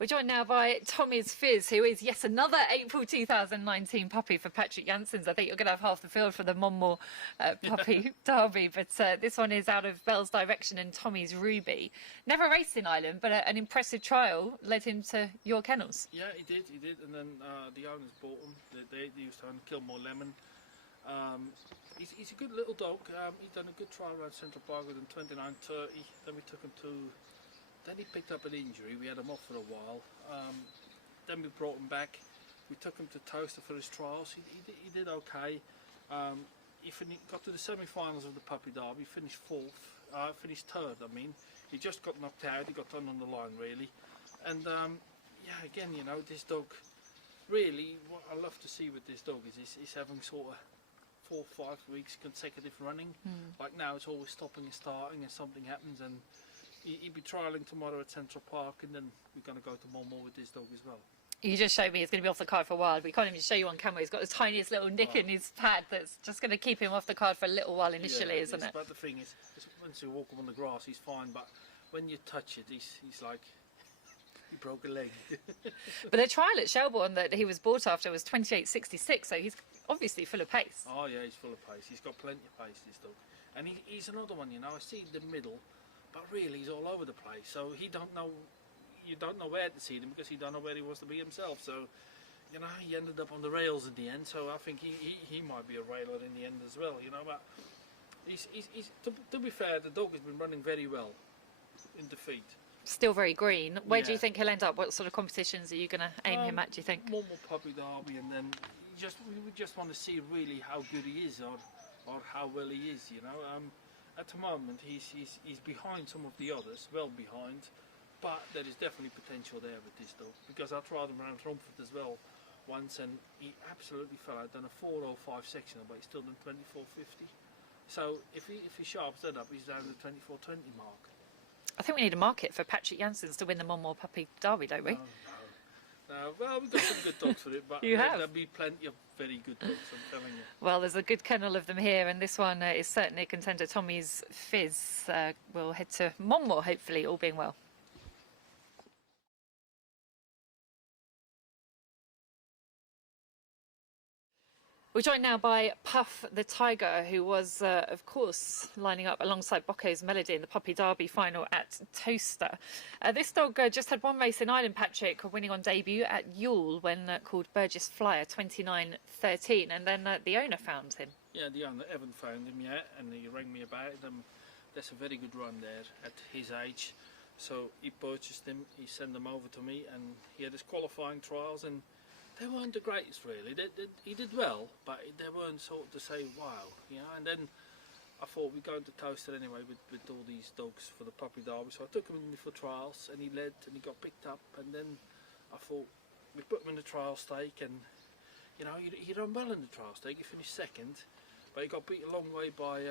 We're joined now by Tommy's Fizz, who is yet another April 2019 puppy for Patrick Janssens. I think you're going to have half the field for the Monmore puppy derby, but this one is out of Bell's Direction and Tommy's Ruby. Never raced in Ireland, but an impressive trial led him to your kennels. Yeah, he did, and then the owners bought him. They used to Kilmore Lemon. He's a good little dog. He's done a good trial around Central Park with him 29:30. Then we took him to. Then he picked up an injury. We had him off for a while. Then we brought him back. We took him to Toaster for his trials. He did okay. He got to the semi-finals of the Puppy Derby. Finished fourth. Finished third. I mean, he just got knocked out. He got done on the line really. And yeah, again, you know, this dog. Really, what I love to see with this dog is having sort of 4 or 5 weeks consecutive running. Like now, it's always stopping and starting, and something happens, and he'll be trialling tomorrow at Central Park, and then we're going to go to Monmore with this dog as well. You just showed me he's going to be off the card for a while. We can't even show you on camera. He's got the tiniest little nick in his pad that's just going to keep him off the card for a little while initially, yeah, isn't it? But the thing is, once you walk him on the grass, he's fine. But when you touch it, he's like, he broke a leg. But the trial at Shelbourne that he was bought after was 28:66, so he's obviously full of pace. Oh yeah, he's full of pace. He's got plenty of pace, this dog. And he's another one, you know. I see the middle, but really he's all over the place. So you don't know where to see him because he don't know where he wants to be himself. So, you know, he ended up on the rails in the end. So I think he might be a railer in the end as well, you know. But he's to be fair, the dog has been running very well in defeat. Still very green. Where do you think he'll end up? What sort of competitions are you going to aim him at, do you think? More Puppy Derby, and then we just want to see really how good he is or how well he is, you know. At the moment he's behind some of the others, well behind, but there is definitely potential there with this dog, because I tried him around Romford as well once, and he absolutely fell out. Done a 4:05 sectional, but he's still done 24:50. So if he sharps that up, he's down to the 24:20 mark. I think we need a market for Patrick Janssens to win the Monmore Puppy Derby, don't we? No. Well, we've got some good dogs for it, but there'll be plenty of very good dogs, I'm telling you. Well, there's a good kennel of them here, and this one is certainly a contender. Tommy's Fizz will head to Monmore, hopefully, all being well. We're joined now by Puff the Tiger, who was, of course, lining up alongside Bocco's Melody in the Puppy Derby final at Toaster. This dog just had one race in Ireland, Patrick, winning on debut at Yule when called Burgess Flyer, 29:13, and then the owner found him. Yeah, the owner, Evan, found him, yeah, and he rang me about it. That's a very good run there at his age. So he purchased him, he sent them over to me, and he had his qualifying trials, and they weren't the greatest really. He did well, but they weren't sort of to say wow, you know. And then I thought we're going to Toaster anyway with all these dogs for the Puppy Derby, so I took him in for trials, and he led and he got picked up, and then I thought we put him in the trial stake, and you know he ran well in the trial stake. He finished second, but he got beat a long way by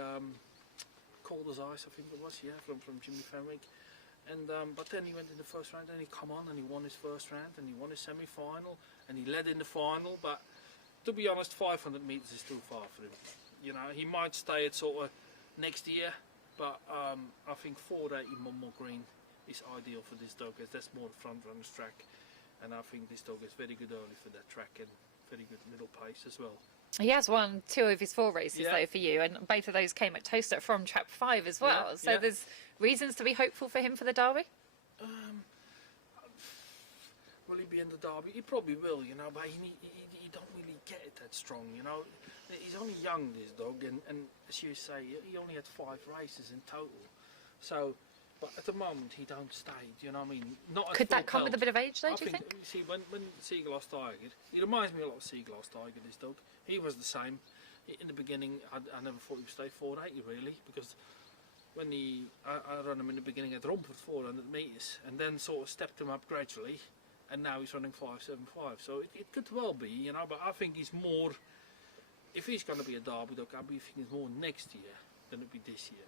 Cold as Ice, I think it was, yeah, from Jimmy Fenwick. And but then he went in the first round, and he come on and he won his first round, and he won his semi-final, and he led in the final. But to be honest, 500 metres is too far for him. You know, he might stay at sort of next year, but I think 480 Monmore Green is ideal for this dog, as that's more the front runner's track, and I think this dog is very good early for that track and very good middle pace as well. He has won 2 of his 4 races though for you, and both of those came at Toaster from Trap 5 as well. So there's reasons to be hopeful for him for the Derby? Will he be in the Derby? He probably will, you know, but he don't really get it that strong, you know. He's only young, this dog, and as you say, he only had 5 races in total. So, but at the moment he don't stay, do you know what I mean? Not Could that come with a bit of age though, do you think? See, when Seaglass Tiger, he reminds me a lot of Seaglass Tiger, this dog. He was the same. In the beginning, I never thought he would stay 480 really, because when I ran him in the beginning at Romford 400 metres, and then sort of stepped him up gradually, and now he's running 575. So it could well be, you know, but I think he's more, if he's going to be a Derby dog, I think he's more next year than it'd be this year.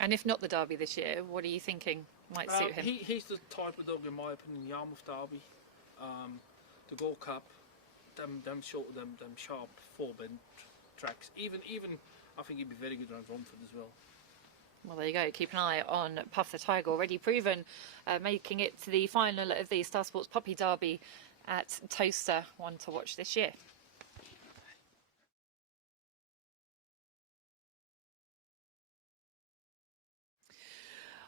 And if not the Derby this year, what are you thinking might suit him? He's the type of dog, in my opinion, Yarmouth Derby, the Gold Cup, them short, them sharp 4-bend tracks. Even I think he'd be very good around Romford as well. Well, there you go. Keep an eye on Puff the Tiger, already proven, making it to the final of the Star Sports Puppy Derby at Toaster. One to watch this year.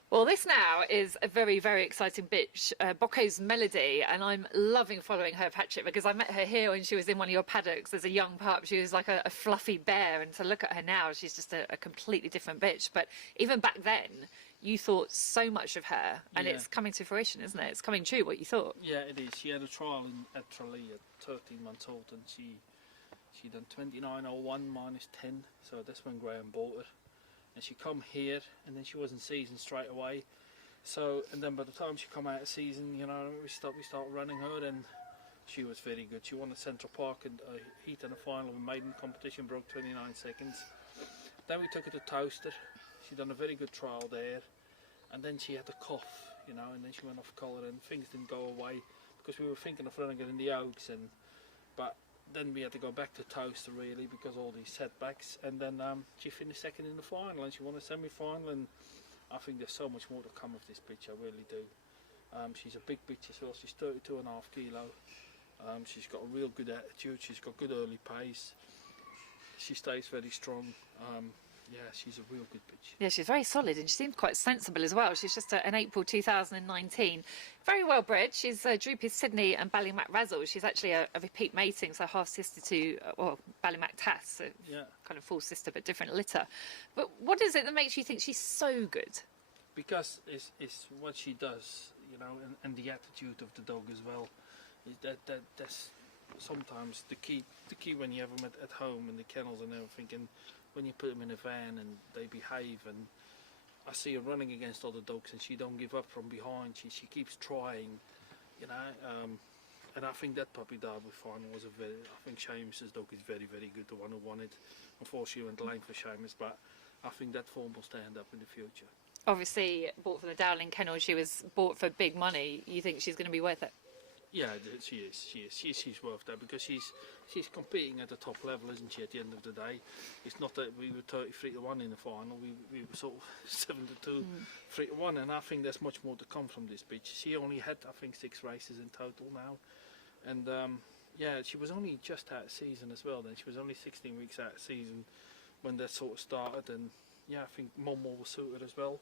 Well, this now is a very, very exciting bitch, Bocco's Melody, and I'm loving following her, Patrick, because I met her here when she was in one of your paddocks as a young pup. She was like a fluffy bear, and to look at her now, she's just a completely different bitch. But even back then, you thought so much of her, and it's coming to fruition, isn't it? It's coming true, what you thought. Yeah, it is. She had a trial at Tralee at 13 months old, and she done 29.01 minus 10, so that's when Graham bought her. And she come here, and then she wasn't seasoned straight away. So, and then by the time she come out of season, you know, we start running her, and she was very good. She won the Central Park and heat in the final of a maiden competition, broke 29 seconds. Then we took her to Toaster. She done a very good trial there, and then she had a cough, you know, and then she went off colour, and things didn't go away because we were thinking of running her in the Oaks, but then we had to go back to Toaster really because all these setbacks, and then she finished second in the final and she won a semi-final, and I think there's so much more to come of this bitch, I really do. She's a big bitch as well. She's 32.5 kilo. She's got a real good attitude, she's got good early pace, she stays very strong. Yeah, she's a real good bitch. Yeah, she's very solid, and she seems quite sensible as well. She's just an April 2019. Very well bred. She's Droopy Sydney and Ballymac Razzle. She's actually a repeat mating, so half sister to Ballymac Tass, so kind of full sister but different litter. But what is it that makes you think she's so good? Because it's what she does, you know, and the attitude of the dog as well. That's sometimes the key when you have them at home in the kennels and everything, and when you put them in a van and they behave, and I see her running against other dogs and she don't give up from behind, she keeps trying, you know, and I think that Puppy Derby final was I think Seamus's dog is very, very good, the one who won it. Unfortunately went lame for Seamus, but I think that form will stand up in the future. Obviously bought from the Dowling Kennel, she was bought for big money. You think she's going to be worth it? Yeah, she is. She's worth that because she's competing at the top level, isn't she? At the end of the day, it's not that we were 33-1 in the final. We were sort of 7-2, 3-1, and I think there's much more to come from this bitch. She only had, I think, 6 races in total now, and yeah, she was only just out of season as well. Then she was only 16 weeks out of season when that sort of started, and yeah, I think Momo will suit her as well.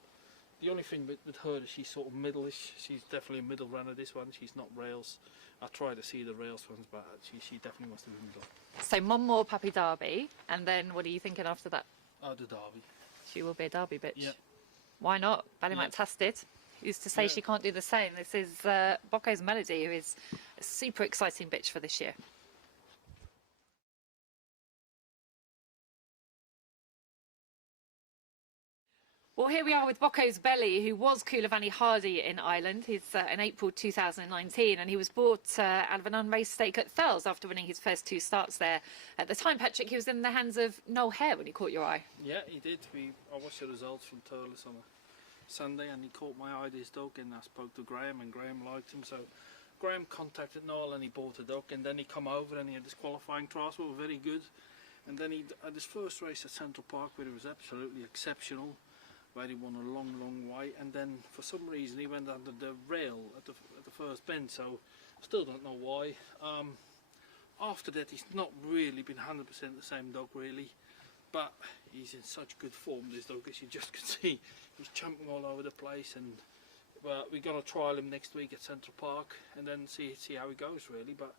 The only thing with her is she's sort of middle-ish. She's definitely a middle runner, this one. She's not rails. I try to see the rails ones, but she definitely wants to be middle. So one more Puppy Derby, and then what are you thinking after that? Oh, the Derby. She will be a Derby bitch. Yeah. Why not? Ballymac Tass did. Who's to say she can't do the same? This is Bocco's Melody, who is a super exciting bitch for this year. Well, here we are with Bocco's Belly, who was Coolavani Hardy in Ireland. He's in April 2019, and he was bought out of an unraced stake at Thurles after winning his first 2 starts there. At the time, Patrick, he was in the hands of Noel Hare when he caught your eye. Yeah, he did. I watched the results from Thurles on a Sunday, and he caught my eye, this dog, and I spoke to Graham, and Graham liked him. So Graham contacted Noel, and he bought the dog, and then he come over, and he had his qualifying trials, were very good. And then he had his first race at Central Park, where he was absolutely exceptional, where he won a long, long way, and then for some reason he went under the rail at the first bend, so still don't know why. After that he's not really been 100% the same dog really, but he's in such good form, this dog, as you just can see. He's jumping all over the place, and we're going to trial him next week at Central Park and then see how he goes really, but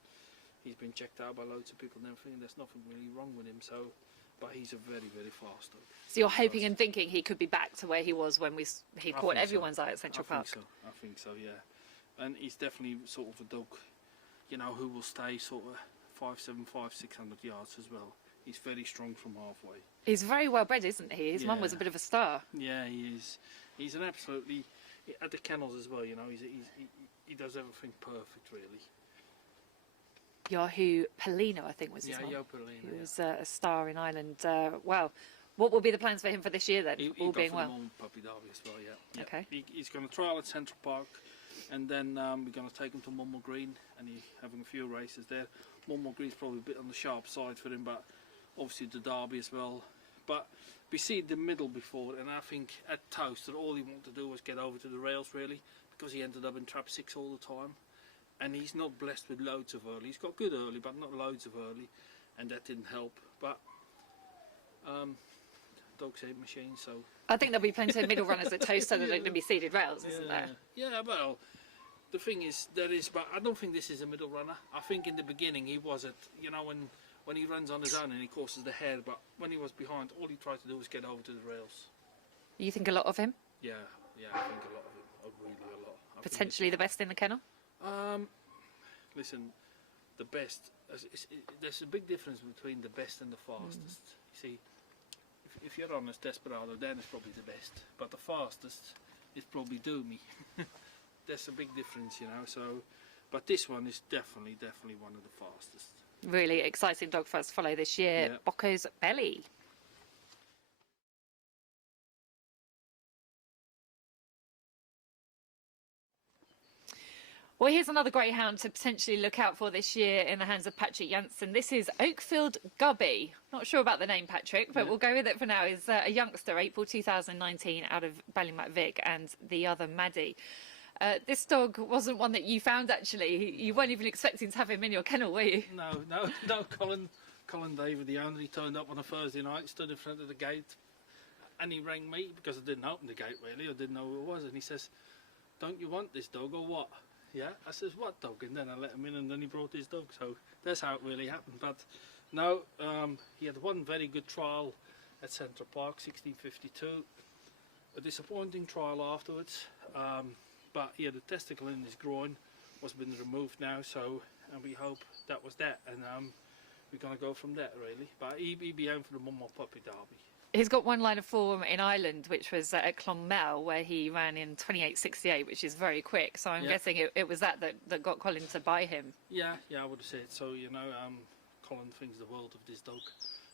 he's been checked out by loads of people and everything, and there's nothing really wrong with him, so. But he's a very, very fast dog. So you're hoping and thinking he could be back to where he was when he caught everyone's eye at Central Park? I think so, yeah. And he's definitely sort of a dog, you know, who will stay sort of 575, 600 yards as well. He's very strong from halfway. He's very well bred, isn't he? His mum was a bit of a star. Yeah, he is. He's an absolutely, at the kennels as well, you know, he does everything perfect, really. Yahoo Polino, I think, was his name. Yeah, Yahoo Polino. He was a star in Ireland. Well, what will be the plans for him for this year then? All being well. Puppy Derby as well, yeah. Okay. He's going to trial at Central Park, and then we're going to take him to Munmore Green, and he's having a few races there. Munmore Green's probably a bit on the sharp side for him, but obviously the Derby as well. but we see the middle before, and I think at Toaster all he wanted to do was get over to the rails really, because he ended up in trap 6 all the time, and he's not blessed with loads of early. He's got good early, but not loads of early, and that didn't help. But dogs ain't machines, so I think there'll be plenty of middle runners at Toaster that are going to be seeded rails, isn't there? Yeah, well, the thing is, there is, but I don't think this is a middle runner. I think in the beginning he was when he runs on his own and he courses the head, but when he was behind, all he tried to do was get over to the rails. You think a lot of him? Yeah, I think a lot of him, really a lot. Potentially the best in the kennel? Listen, the best, there's a big difference between the best and the fastest. You see, if you're honest, Desperado, then it's probably the best, but the fastest is probably Doomy. There's a big difference, you know, so, but this one is definitely one of the fastest. Really exciting dog for us to follow this year, Yeah. Bocco's Belly. Well, here's another greyhound to potentially look out for this year in the hands of Patrick Janssen. This is Oakfield Gubby. Not sure about the name, Patrick, but we'll go with it for now. He's a youngster, April 2019, out of Ballymacvic, and the other Maddie. This dog wasn't one that you found, actually. You weren't even expecting to have him in your kennel, were you? No, Colin David, the owner, he turned up on a Thursday night, stood in front of the gate, and he rang me because I didn't open the gate really, I didn't know who it was, and he says, "Don't you want this dog or what?" Yeah, I says, "What dog?" And then I let him in, and then he brought his dog, so that's how it really happened. But no, he had one very good trial at Central Park, 1652, a disappointing trial afterwards, but he had a testicle in his groin, was been removed now, so, and we hope that was that, and we're going to go from that really, but he'll be home for the Mumma Puppy Derby. He's got one line of form in Ireland, which was at Clonmel, where he ran in 28.68, which is very quick. So I'm guessing it was that got Colin to buy him. Yeah, I would have said so. You know, Colin thinks the world of this dog.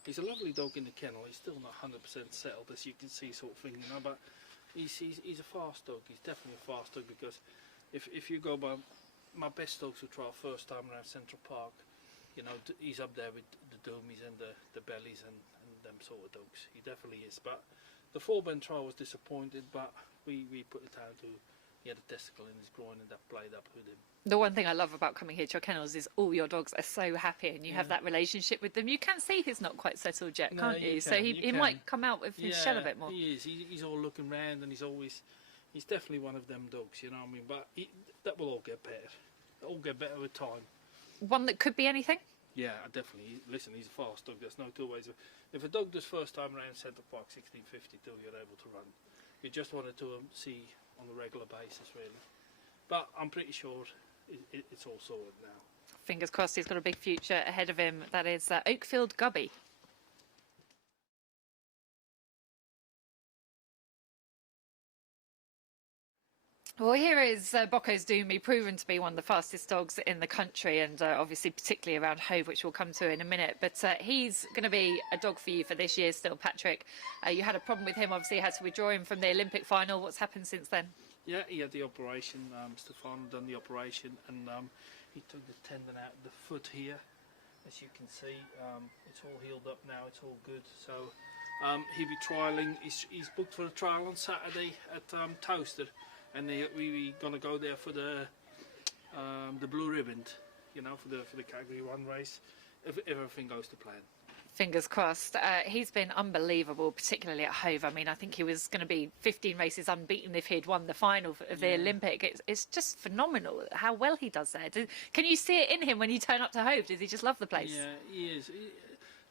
He's a lovely dog in the kennel. He's still not 100% settled, as you can see, sort of thing. You know, but he's a fast dog. He's definitely a fast dog, because if you go by my best dogs who trial first time around Central Park, you know, he's up there with the Doomies and the Bellies and them sort of dogs. He definitely is. But the 4-bend trial was disappointed, but we put it down to he had a testicle in his groin, and that played up with him. The one thing I love about coming here to your kennels is all your dogs are so happy, and you have that relationship with them. You can see he's not quite settled yet, can't you? So he might come out with his shell a bit more. He is. He's all looking round, and he's definitely one of them dogs, you know what I mean? But that will all get better. It'll all get better with time. One that could be anything? Yeah, definitely. Listen, he's a fast dog. There's no two ways. If a dog does first time around Central Park 1652, you're able to run. You just wanted to see on a regular basis, really. But I'm pretty sure it's all sorted now. Fingers crossed, he's got a big future ahead of him. That is Oakfield Gubby. Well, here is Bocco's Doomy, proven to be one of the fastest dogs in the country, and obviously particularly around Hove, which we'll come to in a minute. But he's going to be a dog for you for this year still, Patrick. You had a problem with him, obviously, had to withdraw him from the Olympic final. What's happened since then? Yeah, he had the operation. Stefano done the operation, and he took the tendon out of the foot here. As you can see, it's all healed up now, it's all good. So he'll be trialling. He's booked for a trial on Saturday at Toaster. And we're gonna go there for the blue ribbon, you know, for the Category 1 race, if everything goes to plan. Fingers crossed. He's been unbelievable, particularly at Hove. I mean, I think he was going to be 15 races unbeaten if he'd won the final of the Olympic. It's just phenomenal how well he does there. Can you see it in him when you turn up to Hove? Does he just love the place? Yeah, he is.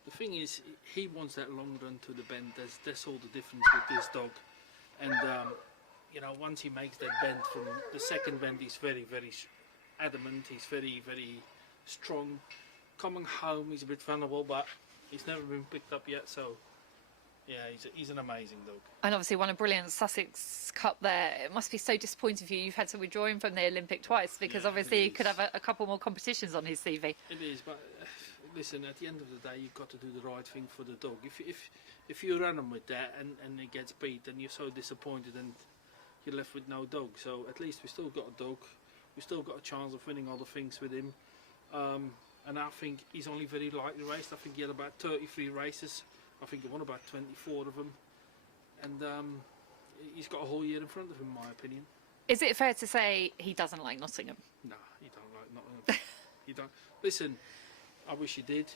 The thing is, he wants that long run to the bend. That's all the difference with this dog. And you know, once he makes that bend from the second bend, he's very, very adamant. He's very, very strong. Coming home, he's a bit vulnerable, but he's never been picked up yet. So, yeah, he's an amazing dog. And obviously won a brilliant Sussex Cup there. It must be so disappointing for you. You've had to withdraw him from the Olympic twice, because obviously he could have a couple more competitions on his CV. It is, but listen, at the end of the day, you've got to do the right thing for the dog. If you run him with that and it gets beat, then you're so disappointed and you're left with no dog. So at least we still got a dog. We still got a chance of winning all the things with him. And I think he's only very lightly raced. I think he had about 33 races I think he won about 24 of them, and he's got a whole year in front of him, in my opinion. Is it fair to say he doesn't like Nottingham? No, he don't like Nottingham. He don't. Listen, I wish he did.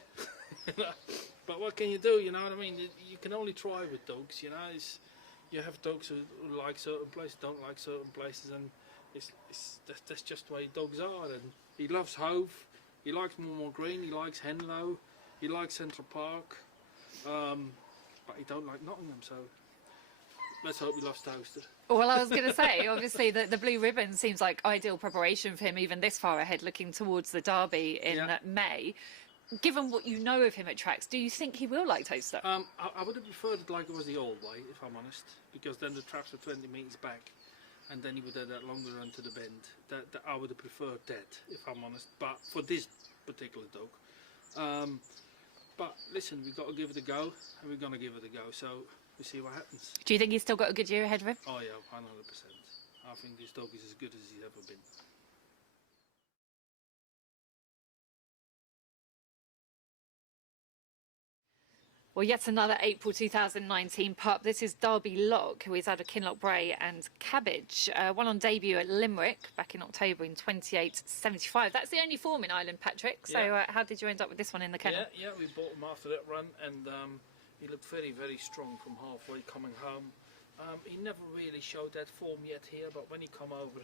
But what can you do, you know what I mean? You can only try with dogs, you know. You have dogs who like certain places, don't like certain places, and that's just the way dogs are. And he loves Hove, he likes Moor Green, he likes Henlow, he likes Central Park, but he don't like Nottingham, so let's hope he loves Toaster. Well, I was going to say, obviously, the blue ribbon seems like ideal preparation for him, even this far ahead, looking towards the derby in May. Given what you know of him at tracks, do you think he will like Toaster? I would have preferred it like it was the old way, if I'm honest, because then the traps are 20 metres back, and then he would have that longer run to the bend. That I would have preferred that, if I'm honest, but for this particular dog. But listen, we've got to give it a go, and we're going to give it a go, so we'll see what happens. Do you think he's still got a good year ahead of him? Oh yeah, 100%. I think this dog is as good as he's ever been. Well, yet another April 2019 pup. This is Derby Lock, who is out of Kinloch Bray and Cabbage. Won on debut at Limerick back in October in 28.75. That's the only form in Ireland, Patrick. So how did you end up with this one in the kennel? Yeah, we bought him after that run, and he looked very, very strong from halfway coming home. He never really showed that form yet here, but when he come over,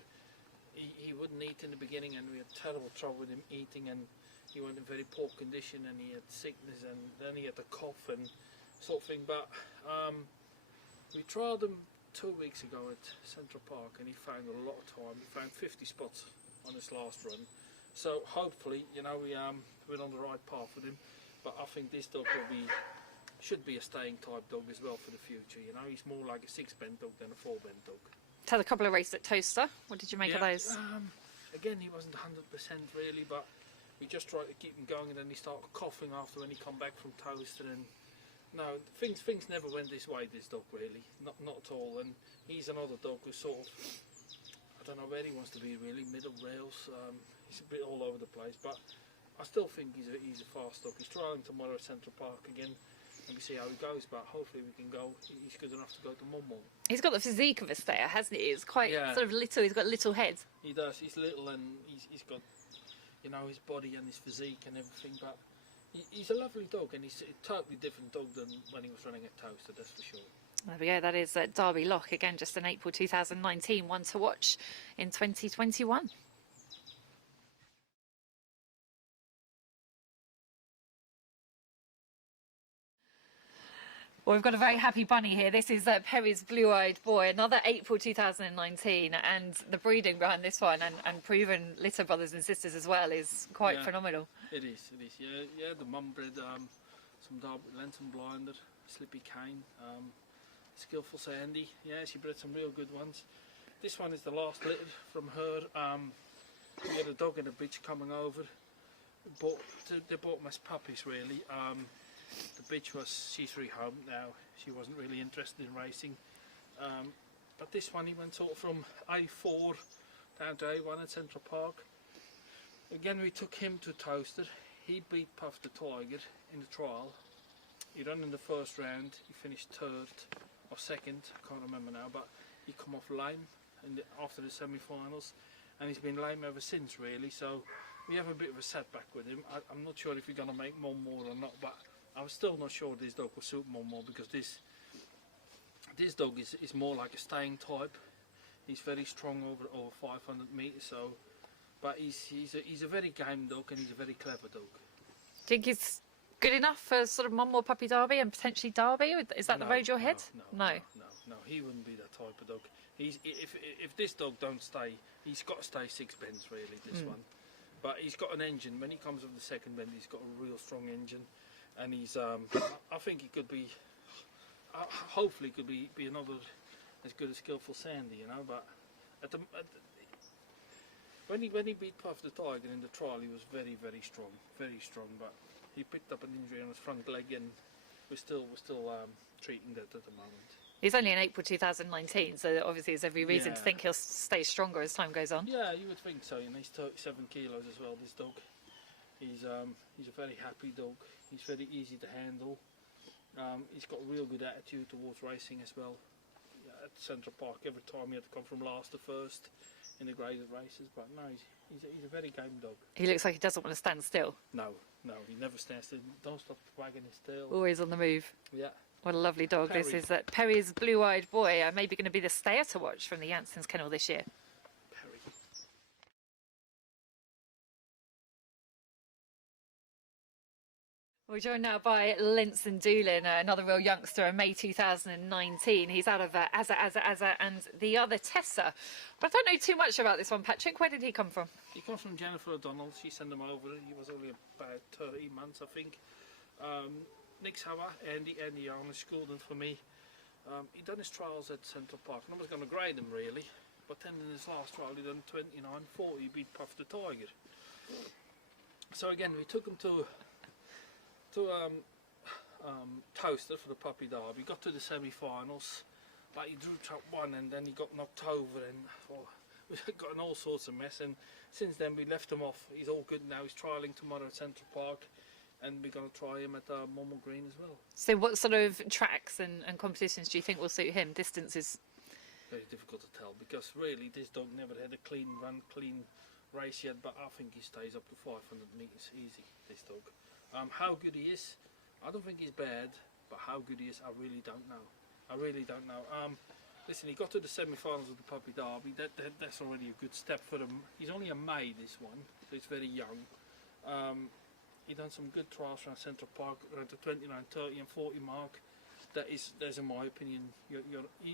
he wouldn't eat in the beginning, and we had terrible trouble with him eating, and he went in very poor condition, and he had sickness, and then he had a cough and sort of thing. But we trialled him 2 weeks ago at Central Park, and he found a lot of time. He found 50 spots on his last run. So hopefully, you know, we're on the right path with him. But I think this dog should be a staying type dog as well for the future. You know, he's more like a 6-bend dog than a 4-bend dog. Had a couple of races at Toaster. What did you make of those? Again, he wasn't 100% really, but we just tried to keep him going, and then he started coughing after when he come back from Toaster. And no, things never went this way. This dog really, not at all. And he's another dog who sort of, I don't know where he wants to be really, middle rails. He's a bit all over the place, but I still think he's a fast dog. He's trialling tomorrow at Central Park again, and we see how he goes. But hopefully we can go. He's good enough to go to Mummel. He's got the physique of a stayer, hasn't he? He's quite sort of little. He's got a little head. He does. He's little, and he's got, you know, his body and his physique and everything, but he's a lovely dog, and he's a totally different dog than when he was running at Toaster, that's for sure. There we go, that is Derby Lock, again just an April 2019 one to watch in 2021. Well, we've got a very happy bunny here. This is Perry's blue-eyed boy, another April 2019, and the breeding behind this one and proven litter brothers and sisters as well is quite phenomenal. It is. Yeah, the mum bred some Derby Lenton Blinder, Slippy Cane, Skillful Sandy. Yeah, she bred some real good ones. This one is the last litter from her. We had a dog and a bitch coming over. They bought them as puppies really. The bitch she's rehome now. She wasn't really interested in racing. But this one, he went sort of from A4 down to A1 at Central Park. Again, we took him to Toaster. He beat Puff the Tiger in the trial. He ran in the first round. He finished 3rd or 2nd, I can't remember now, but he come off lame after the semi-finals, and he's been lame ever since really. So we have a bit of a setback with him. I'm not sure if we're going to make more or not, but I'm still not sure this dog will suit more because this dog is more like a staying type. He's very strong over 500 metres, so, but he's a very game dog, and he's a very clever dog. Do you think he's good enough for sort of Mummel Puppy Derby and potentially Derby? Is that the road you'll hit? No, he wouldn't be that type of dog. If this dog don't stay, he's got to stay 6 bends really, this one. But he's got an engine. When he comes off the 2nd bend, he's got a real strong engine. And he's, I think he could be, hopefully could be another as good as Skillful Sandy, you know. But when he beat Puff the Tiger in the trial, he was very, very strong. But he picked up an injury on his front leg, and we're still treating that at the moment. He's only in April 2019, so obviously there's every reason to think he'll stay stronger as time goes on. Yeah, you would think so. You know, he's 37 kilos as well, this dog. He's a very happy dog. He's very easy to handle. He's got a real good attitude towards racing as well. Yeah, at Central Park, every time he had to come from last to first in the graded races. But no, he's a very game dog. He looks like he doesn't want to stand still. No, he never stands still. Don't stop wagging his tail. Always on the move. Yeah. What a lovely dog this Perry. is. That Perry's blue-eyed boy, maybe going to be the stayer to watch from the Janssens kennel this year. Perry. We're joined now by Janssen Doolin, another real youngster in May 2019. He's out of Azza and the other Tessa. But I don't know too much about this one, Patrick. Where did he come from? He comes from Jennifer O'Donnell. She sent him over. He was only about 13 months, I think. Nick Sauer, Andy Yarn schooled him for me. He done his trials at Central Park, and I was going to grade him really. But then in his last trial, he done 29.40. He beat Puff the Tiger. So again, we took him to Toaster for the Puppy Derby. Got to the semi-finals, but he drew trap 1 and then he got knocked over, and we got in all sorts of mess. And since then we left him off. He's all good now. He's trialling tomorrow at Central Park, and we're going to try him at Mommel Green as well. So what sort of tracks and competitions do you think will suit him? Distances? Very difficult to tell, because really this dog never had a clean run, clean race yet, but I think he stays up to 500 metres easy, this dog. How good he is, I don't think he's bad, but how good he is, I really don't know. I really don't know. Listen, he got to the semi-finals of the Puppy Derby. That's already a good step for him. He's only a May, this one, so he's very young. He done some good trials around Central Park, around the 29, 30 and 40 mark. That's in my opinion,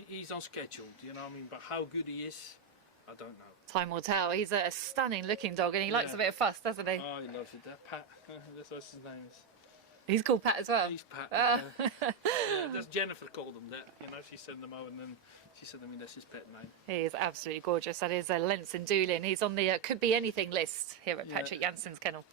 he's on schedule, you know what I mean? But how good he is, I don't know. Time will tell. He's a stunning looking dog, and he likes a bit of fuss, doesn't he? Oh, he loves it. That Pat, that's what his name is. He's called Pat as well. He's Pat. Yeah, that's Jennifer called him that. You know, she sent him over, and then she said to me that's his pet name. He is absolutely gorgeous. That is Janssen Doolin. He's on the could be anything list here at Patrick Janssen's kennel.